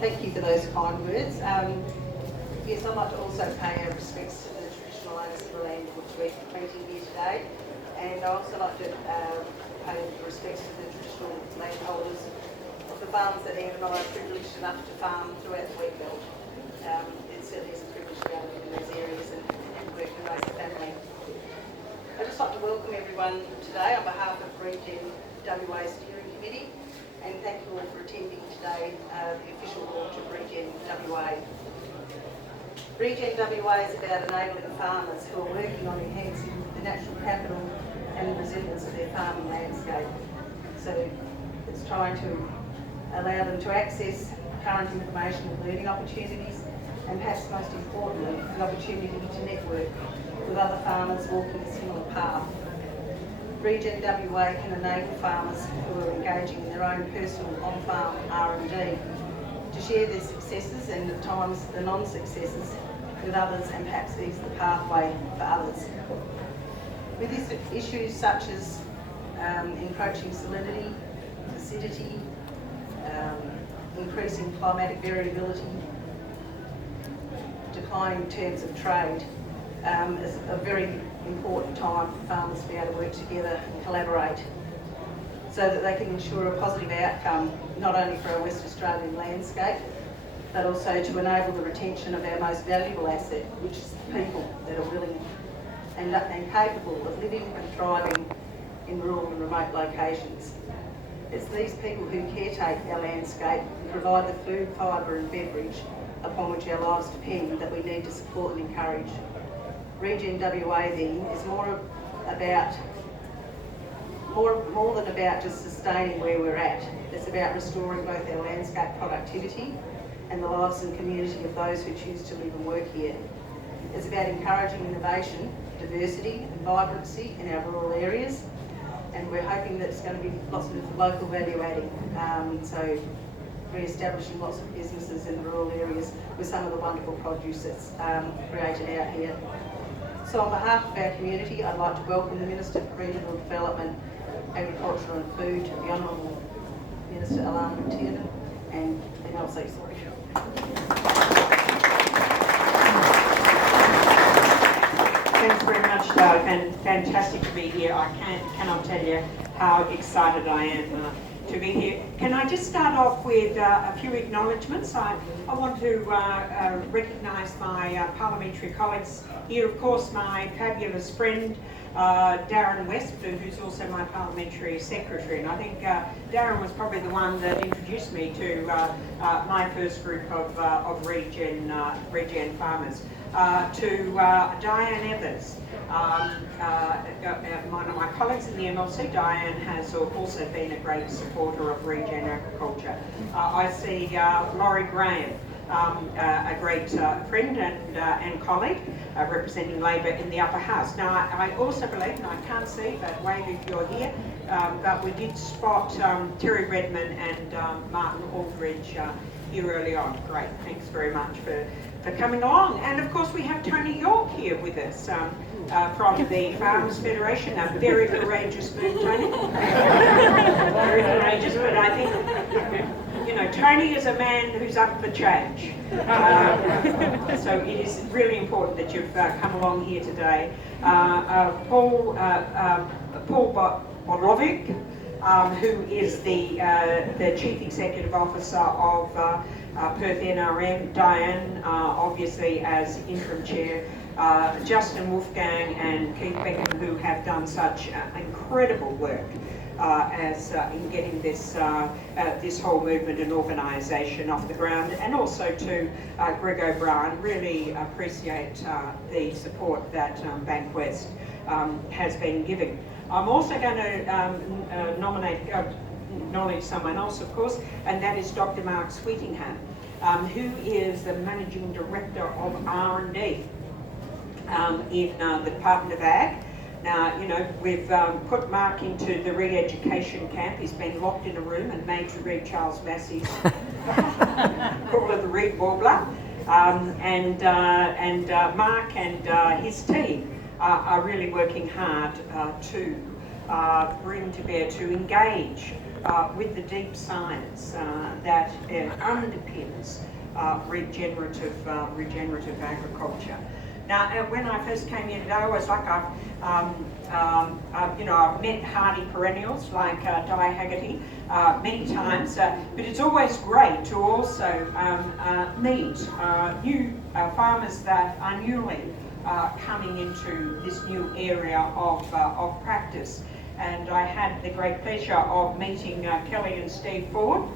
Thank you for those kind words. Yes, I'd like to also pay our respects to the traditional owners of the land which we're meeting here today, and I'd also like to pay respects to the traditional landholders of the farms that Ian and I are privileged enough to farm throughout the wheat belt. It certainly is a privilege to be able to live in those areas and work and raise a family. I'd just like to welcome everyone today on behalf of Regan WA Steering Committee, and thank you all for attending today, the official launch of Regen WA. Regen WA is about enabling farmers who are working on enhancing the natural capital and the resilience of their farming landscape. So it's trying to allow them to access current information and learning opportunities, and perhaps most importantly, the opportunity to network with other farmers walking a similar path. Regen WA can enable farmers who are engaging in their own personal on-farm R&D to share their successes and at times the non-successes with others, and perhaps ease the pathway for others. With issues such as encroaching salinity, acidity, increasing climatic variability, declining terms of trade, is a very important time for farmers to be able to work together and collaborate so that they can ensure a positive outcome, not only for our West Australian landscape, but also to enable the retention of our most valuable asset, which is people that are willing and capable of living and thriving in rural and remote locations. It's these people who caretake our landscape and provide the food, fibre and beverage upon which our lives depend that we need to support and encourage. Regen WA then is more than about just sustaining where we're at. It's about restoring both our landscape productivity and the lives and community of those who choose to live and work here. It's about encouraging innovation, diversity and vibrancy in our rural areas, and we're hoping that it's going to be lots of local value adding, so re-establishing lots of businesses in the rural areas with some of the wonderful produce that's created out here. So on behalf of our community, I'd like to welcome the Minister for Regional Development, Agriculture and Food, the Honourable Minister Alana McTiernan, and MLC, sorry. Thanks very much, Doug, and fantastic to be here. I cannot tell you how excited I am to be here. Can I just start off with a few acknowledgements? I want to recognise my parliamentary colleagues here. Of course, my fabulous friend, Dowerin who's also my parliamentary secretary, and I think Dowerin was probably the one that introduced me to my first group of Regen farmers. To Diane Evers, one of my colleagues in the MLC. Diane has also been a great supporter of regen agriculture. I see Laurie Graham, a great friend and colleague representing Labor in the upper house. Now I also believe, and I can't see, but wave if you're here, but we did spot Terry Redman and Martin Aldridge here early on. Great, thanks very much for coming along. And of course we have Tony York here with us from the Farmers Federation. A very courageous move, Tony. Very courageous, but I think, you know, Tony is a man who's up for change. So it is really important that you've come along here today. Paul Bodlovic, who is the Chief Executive Officer of Perth NRM, Diane, obviously as Interim Chair, Justin Wolfgang and Keith Beckham, who have done such incredible work in getting this this whole movement and organisation off the ground, and also to Greg O'Brien. Really appreciate the support that Bankwest has been giving. I'm also going to acknowledge someone else, of course, and that is Dr. Mark Sweetingham, who is the Managing Director of R&D in the Department of Ag. Now, you know, we've put Mark into the re-education camp. He's been locked in a room and made to read Charles Massey's Call of the Reed Warbler. Mark and his team are really working hard to bring to bear to engage with the deep science that underpins regenerative agriculture. Now, when I first came here today, I was like, I've met hardy perennials like Di Haggerty many times, but it's always great to also meet new farmers that are newly coming into this new area of practice. And I had the great pleasure of meeting Kelly and Steve Ford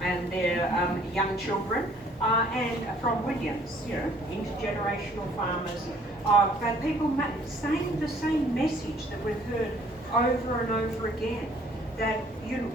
and their young children, and from Williams, intergenerational farmers, but people saying the same message that we've heard over and over again, that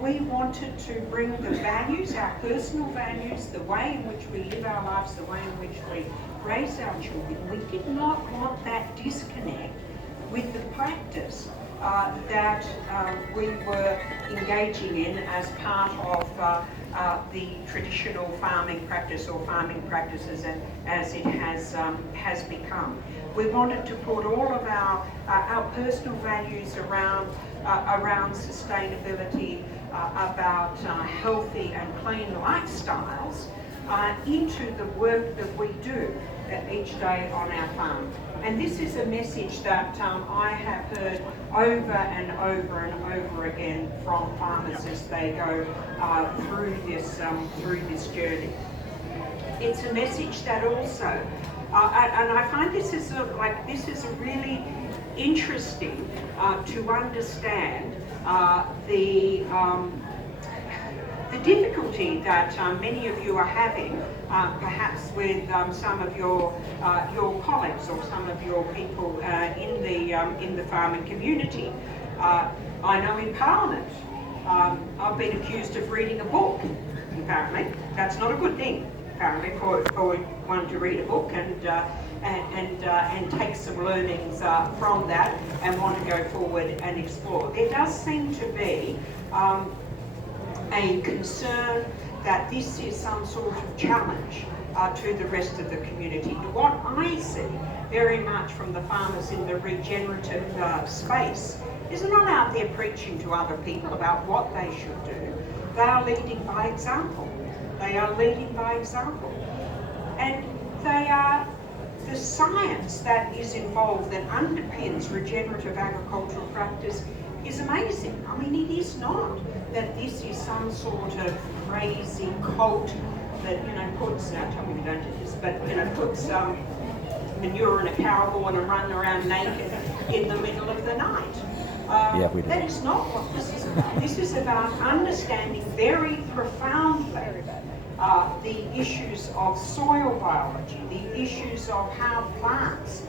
we wanted to bring the values, our personal values, the way in which we live our lives, the way in which we raise our children. We did not want that disconnect with the practice that we were engaging in as part of the traditional farming practice, or farming practices as it has become. We wanted to put all of our personal values around sustainability, about healthy and clean lifestyles into the work that we do each day on our farm. And this is a message that I have heard over and over and over again from farmers as they go through this journey. It's a message that also, and I find this is really interesting to understand the difficulty that many of you are having, perhaps with some of your colleagues or some of your people in the farming community. I know in Parliament, I've been accused of reading a book. Apparently, that's not a good thing. Apparently, for one to read a book and take some learnings from that and want to go forward and explore. There does seem to be a concern that this is some sort of challenge to the rest of the community. What I see very much from the farmers in the regenerative space is they're not out there preaching to other people about what they should do. They are leading by example. They are leading by example. And they are the science that is involved that underpins regenerative agricultural practice is amazing. I mean, it is not that this is some sort of crazy cult that, puts, tell me you don't do this, but, puts manure in a cow horn and run around naked in the middle of the night. That is not what this is about. This is about understanding very profoundly the issues of soil biology, the issues of how plants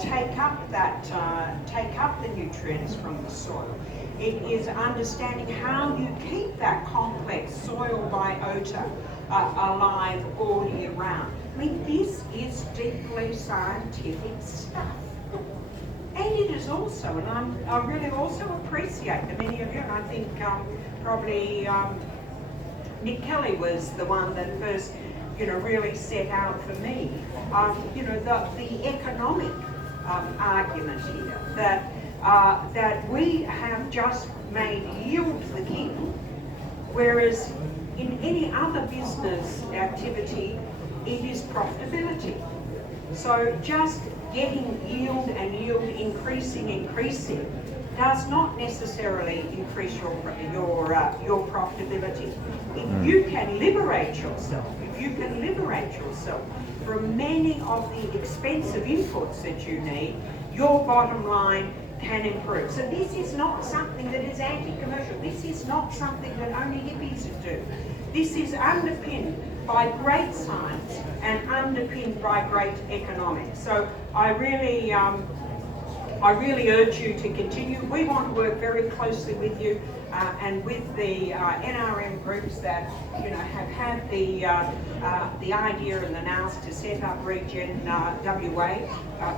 take up the nutrients from the soil. It is understanding how you keep that complex soil biota alive all year round. I mean, this is deeply scientific stuff. And it is also, and I really also appreciate that many of you, and I think probably Nick Kelly was the one that first, really set out for me, the economic argument here, that we have just made yield the king, whereas in any other business activity, it is profitability. So just getting yield and yield increasing does not necessarily increase your profitability. If you can liberate yourself, from many of the expensive inputs that you need, your bottom line can improve. So this is not something that is anti-commercial. This is not something that only hippies do. This is underpinned by great science and underpinned by great economics. So I really urge you to continue. We want to work very closely with you and with the NRM groups that have had the idea and the nous to set up Regan WA.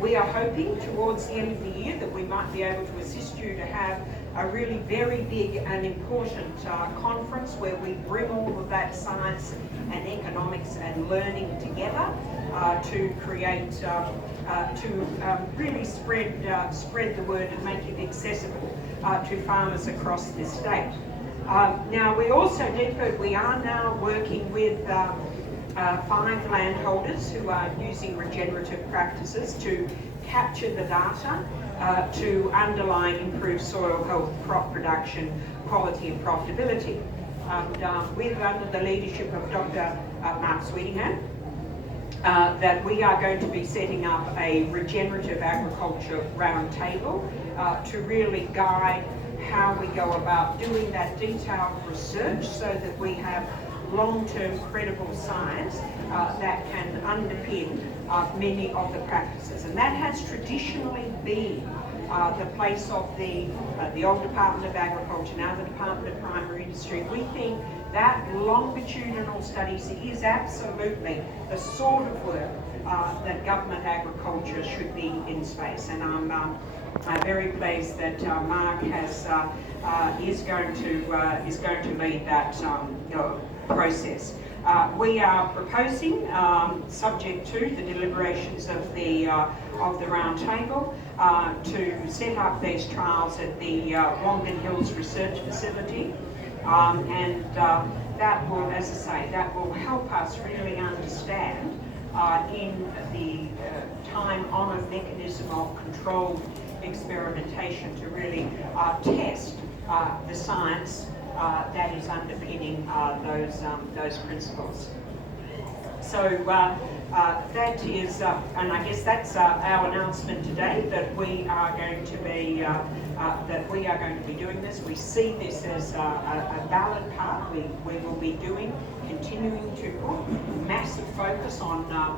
We are hoping towards the end of the year that we might be able to assist you to have a really very big and important conference where we bring all of that science and economics and learning together to create, to really spread the word and make it accessible to farmers across the state. Now we also, Deptford, we are now working with 5 landholders who are using regenerative practices to capture the data to underline improved soil health, crop production, quality and profitability. We're under the leadership of Dr. Mark Sweetingham, that we are going to be setting up a regenerative agriculture roundtable to really guide how we go about doing that detailed research so that we have long-term credible science that can underpin many of the practices. And that has traditionally been the place of the old Department of Agriculture, now the Department of Primary Industry. We think that longitudinal studies is absolutely the sort of work that government agriculture should be in space. And I'm very pleased that Mark is going to lead that process. We are proposing, subject to the deliberations of the roundtable, to set up these trials at the Wongan Hills Research Facility, and that will, as I say, that will help us really understand in the time-honoured mechanism of controlled experimentation to really test the science that is underpinning those principles. So that is, and I guess that's our announcement today, that we are going to be doing this. We see this as a valid part. We will be continuing to put massive focus on